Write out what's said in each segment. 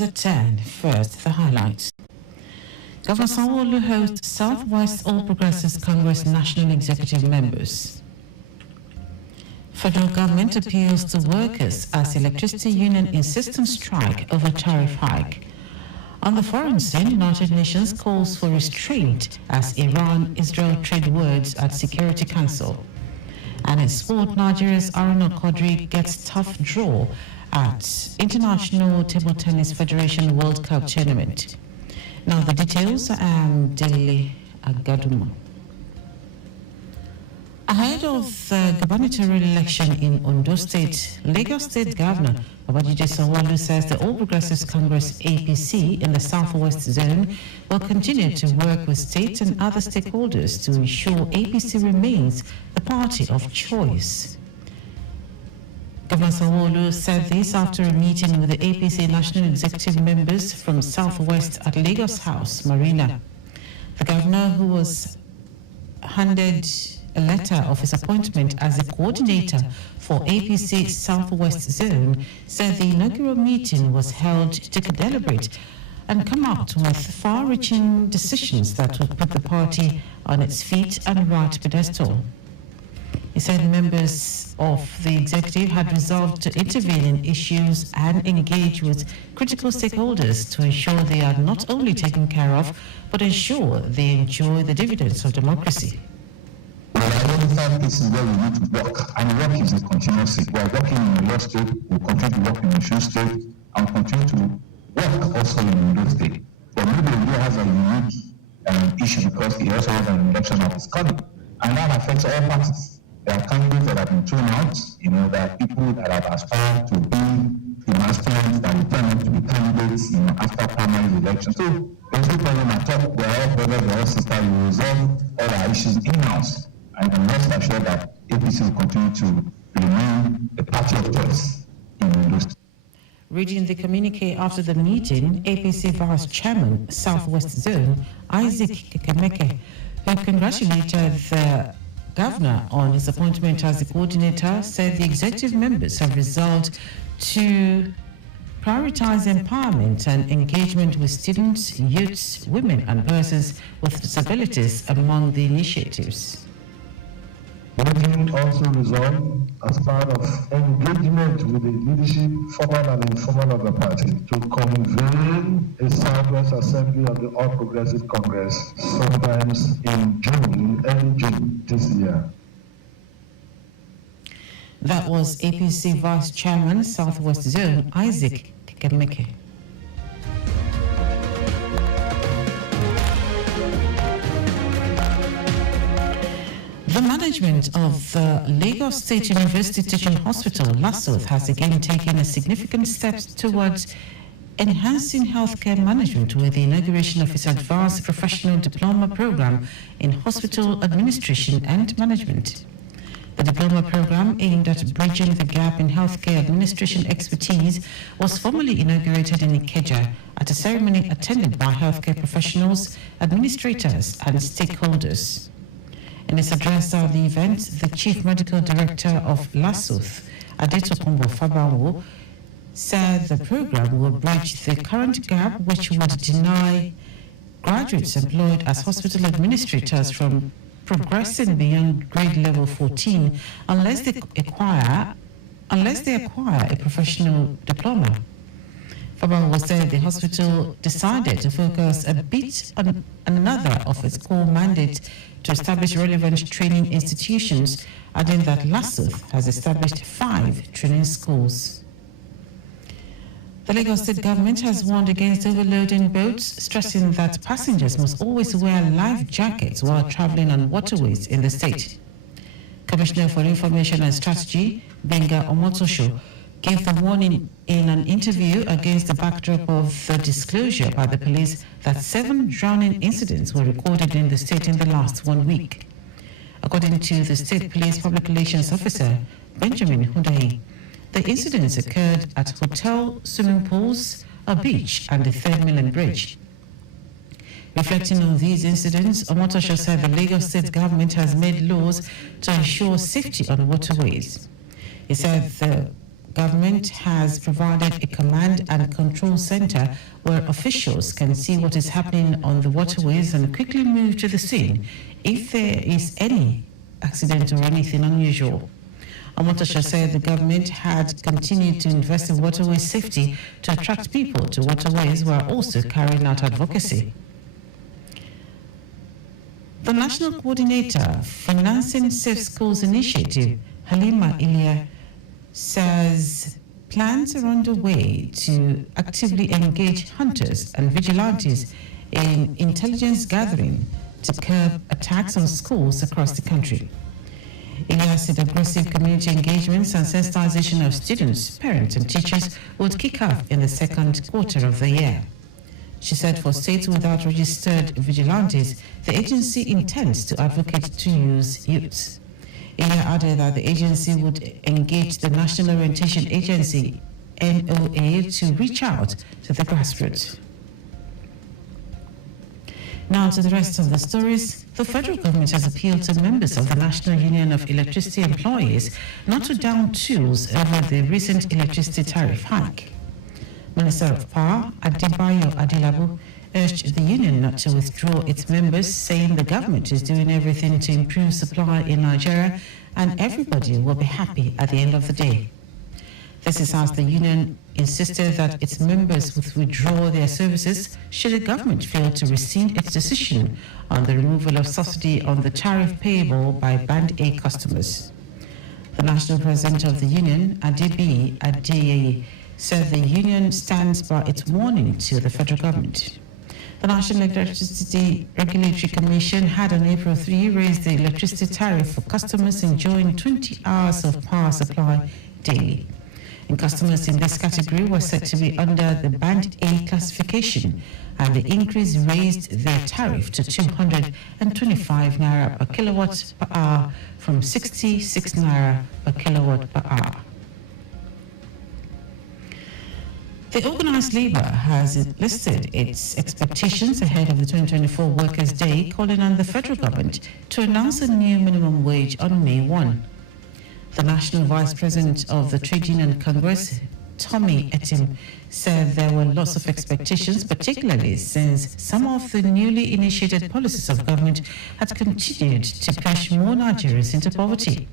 The 10. First, the highlights. Governor Sanwo-Olu hosts Southwest All Progressives Congress National Executive members. Federal government appeals to workers as electricity union insists on strike over tariff hike. On the foreign scene, United Nations calls for restraint as Iran-Israel trade wars at Security Council. And in sport, Nigeria's Aruna Quadri gets tough draw at International Table Tennis Federation World Cup Tournament. Now the details, Dele Agadumo. Ahead of the gubernatorial election in Ondo State, Lagos State Governor Babajide Sanwo-Olu says the All Progressives Congress APC in the Southwest Zone will continue to work with state and other stakeholders to ensure APC remains the party of choice. Governor Sanwo-Olu said this after a meeting with the APC National Executive members from Southwest at Lagos House, Marina. The governor, who was handed a letter of his appointment as the coordinator for APC Southwest Zone, said the inaugural meeting was held to deliberate and come out with far-reaching decisions that would put the party on its feet and right pedestal. He said members of the executive had resolved to intervene in issues and engage with critical stakeholders to ensure they are not only taken care of, but ensure they enjoy the dividends of democracy. We identified places where we need to work, and work is a continuous thing. We are working in the law state, we'll continue to work in the Osun state, and continue to work also in Ondo state. But maybe Ondo has a unique issue because he also has an election of his coming, and that affects all parties. There are candidates that have been thrown out, there are people that have aspired to be the aspirants that will turn out to be candidates, after primary election. So there's no problem at all. We're all brothers, we're all sisters, we resolve all our issues in-house. And I'm rest assured that APC will continue to remain the party of choice in Ondo State. Reading the communique after the meeting, APC Vice Chairman, Southwest Zone, Isaac Kekemeke, who congratulated the governor on his appointment as the coordinator, said the executive members have resolved to prioritize empowerment and engagement with students, youths, women, and persons with disabilities among the initiatives. The meeting also resolved as part of engagement with the leadership, formal and informal of the party, to convene a Southwest Assembly of the All Progressive Congress sometimes in June, early June this year. That was APC Vice Chairman, Southwest Zone, Isaac Kekemeke. The management of the Lagos State University Teaching Hospital, LASUTH, has again taken a significant steps towards enhancing healthcare management with the inauguration of its Advanced Professional Diploma Program in Hospital Administration and Management. The diploma program, aimed at bridging the gap in healthcare administration expertise, was formally inaugurated in Ikeja at a ceremony attended by healthcare professionals, administrators, and stakeholders. In his address at the event, the Chief Medical Director of LASUTH, Adetokunbo Fabawo, said the program will bridge the current gap which would deny graduates employed as hospital administrators from progressing beyond grade level 14 unless they acquire a professional diploma. Fabawo said the hospital decided to focus a bit on another of its core mandates to establish relevant training institutions, adding that LASUTH has established 5 training schools. The Lagos State government has warned against overloading boats, stressing that passengers must always wear life jackets while traveling on waterways in the state. Commissioner for Information and Strategy, Benga Omotosho, gave the warning in an interview against the backdrop of the disclosure by the police that 7 drowning incidents were recorded in the state in the last 1 week. According to the State Police Public Relations Officer, Benjamin Hundayi, the incidents occurred at hotel, swimming pools, a beach, and the 3rd Mainland Bridge. Reflecting on these incidents, Omotosho said the Lagos State government has made laws to ensure safety on waterways. He said the government has provided a command and control center where officials can see what is happening on the waterways and quickly move to the scene if there is any accident or anything unusual. Omotosha said the government had continued to invest in waterway safety to attract people to waterways while also carrying out advocacy. The National Coordinator Financing Safe Schools Initiative, Halima Ilya, says plans are underway to actively engage hunters and vigilantes in intelligence gathering to curb attacks on schools across the country. Ilya said aggressive community engagements and sensitization of students, parents and teachers would kick off in the second quarter of the year. She said for states without registered vigilantes, the agency intends to advocate to use youths. Ilya added that the agency would engage the National Orientation Agency, NOA, to reach out to the grassroots. Now to the rest of the stories. The federal government has appealed to members of the National Union of Electricity Employees not to down tools over the recent electricity tariff hike. Minister of Power, Adebayo Adelabu, urged the union not to withdraw its members, saying the government is doing everything to improve supply in Nigeria and everybody will be happy at the end of the day. This is as the union insisted that its members would withdraw their services should the government fail to rescind its decision on the removal of subsidy on the tariff payable by Band A customers. The national president of the union, Adebi Adeyeye, said the union stands by its warning to the federal government. The National Electricity Regulatory Commission had on April 3 raised the electricity tariff for customers enjoying 20 hours of power supply daily. And customers in this category were said to be under the Band A classification, and the increase raised their tariff to 225 naira per kilowatt per hour from 66 naira per kilowatt per hour. The organised labour has listed its expectations ahead of the 2024 Workers' Day, calling on the federal government to announce a new minimum wage on May 1. The National Vice President of the Trade Union Congress, Tommy Etim, said there were lots of expectations, particularly since some of the newly initiated policies of government had continued to push more Nigerians into poverty.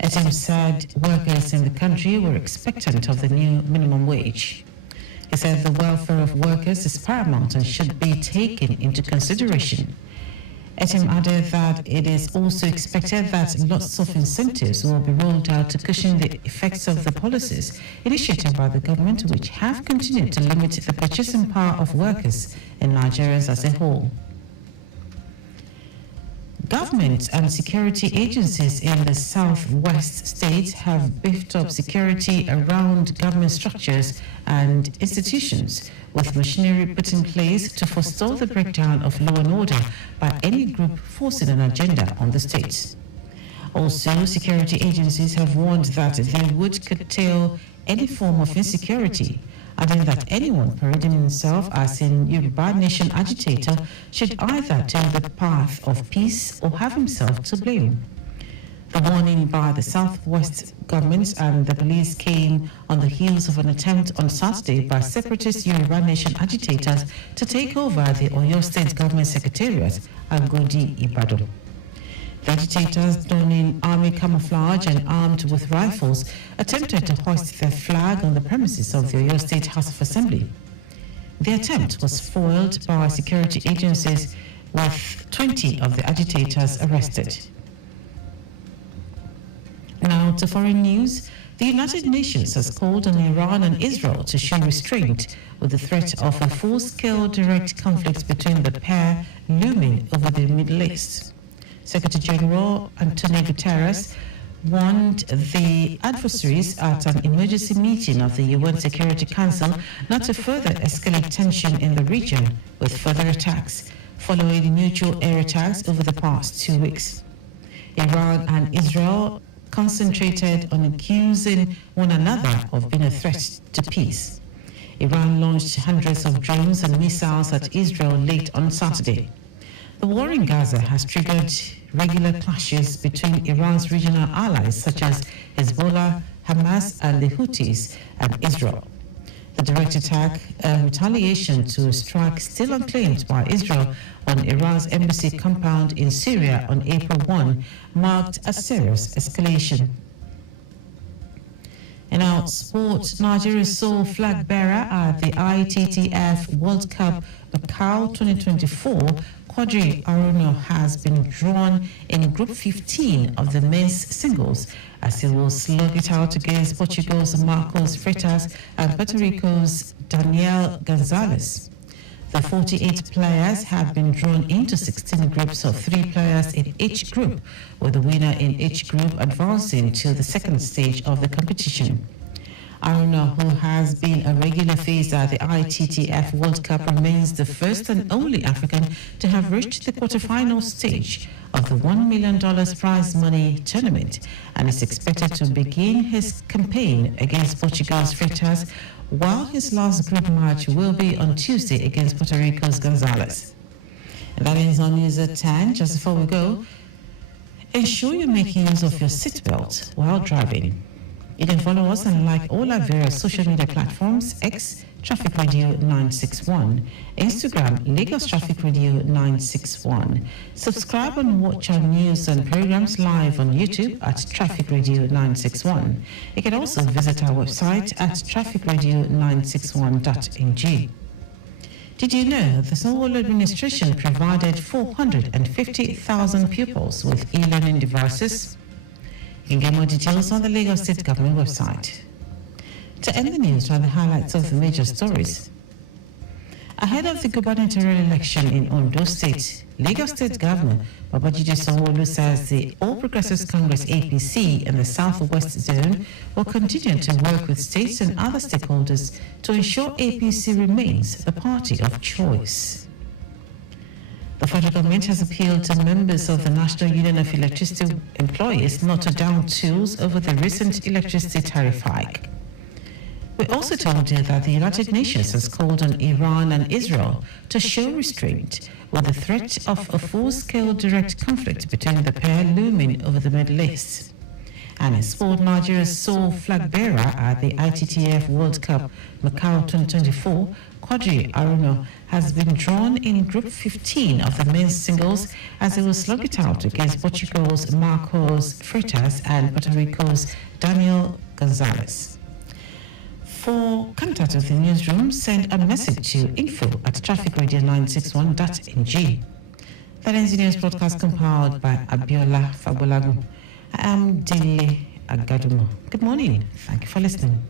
Etim said workers in the country were expectant of the new minimum wage. He said the welfare of workers is paramount and should be taken into consideration. Etim added that it is also expected that lots of incentives will be rolled out to cushion the effects of the policies initiated by the government, which have continued to limit the purchasing power of workers in Nigeria as a whole. Government and security agencies in the southwest states have beefed up security around government structures and institutions, with machinery put in place to forestall the breakdown of law and order by any group forcing an agenda on the states. Also, security agencies have warned that they would curtail any form of insecurity, adding that anyone parading himself as an Yoruba Nation agitator should either turn the path of peace or have himself to blame. The warning by the Southwest government and the police came on the heels of an attempt on Saturday by separatist Yoruba Nation agitators to take over the Oyo State Government Secretariat, Agodi, Ibadan. The agitators, donning army camouflage and armed with rifles, attempted to hoist their flag on the premises of the Oyo State House of Assembly. The attempt was foiled by security agencies, with 20 of the agitators arrested. Now to foreign news. The United Nations has called on Iran and Israel to show restraint with the threat of a full-scale direct conflict between the pair looming over the Middle East. Secretary General Antonio Guterres warned the adversaries at an emergency meeting of the UN Security Council not to further escalate tension in the region with further attacks, following mutual air attacks over the past 2 weeks. Iran and Israel concentrated on accusing one another of being a threat to peace. Iran launched hundreds of drones and missiles at Israel late on Saturday. The war in Gaza has triggered regular clashes between Iran's regional allies such as Hezbollah, Hamas and the Houthis and Israel. The direct attack, retaliation to strike still unclaimed by Israel on Iran's embassy compound in Syria on April 1, marked a serious escalation. In our sport, Nigeria's sole flag bearer at the ITTF World Cup Macau 2024, Quadri Aruno, has been drawn in Group 15 of the men's singles as he will slug it out against Portugal's Marcos Freitas and Puerto Rico's Daniel Gonzalez. The 48 players have been drawn into 16 groups of 3 players in each group, with the winner in each group advancing to the second stage of the competition. Aruno, who has been a regular face at the ITTF World Cup, remains the first and only African to have reached the quarterfinal stage of the $1 million prize money tournament and is expected to begin his campaign against Portugal's Freitas, while his last group match will be on Tuesday against Puerto Rico's Gonzalez. And that ends on News at 10. Just before we go, ensure you're making use of your seatbelt while driving. You can follow us and like all our various social media platforms: X, Traffic Radio 961, Instagram, Lagos Traffic Radio 961. Subscribe and watch our news and programs live on YouTube at Traffic Radio 961. You can also visit our website at trafficradio961.ng. Did you know the Sanwo-Olu administration provided 450,000 pupils with e-learning devices? You can get more details on the Lagos State Government website. To end the news, are the highlights of the major stories. Ahead of the gubernatorial election in Ondo State, Lagos State Governor Babajide Sanwo-Olu says the All Progressives Congress APC in the Southwest Zone will continue to work with states and other stakeholders to ensure APC remains the party of choice. The federal government has appealed to members of the National Union of Electricity Employees not to down tools over the recent electricity tariff hike. We also told you that the United Nations has called on Iran and Israel to show restraint with the threat of a full-scale direct conflict between the pair looming over the Middle East. And in sport, Nigeria's sole flag bearer at the ITTF World Cup Macau 2024, Quadri Aruno, has been drawn in Group 15 of the men's singles as he will slug it out against Portugal's Marcos Freitas and Puerto Rico's Daniel Gonzalez. For contact with the newsroom, send a message to info@trafficradio961.ng. That ends the news broadcast compiled by Abiola Fabulago. I am Dele Agadumo. Good morning. Thank you for listening.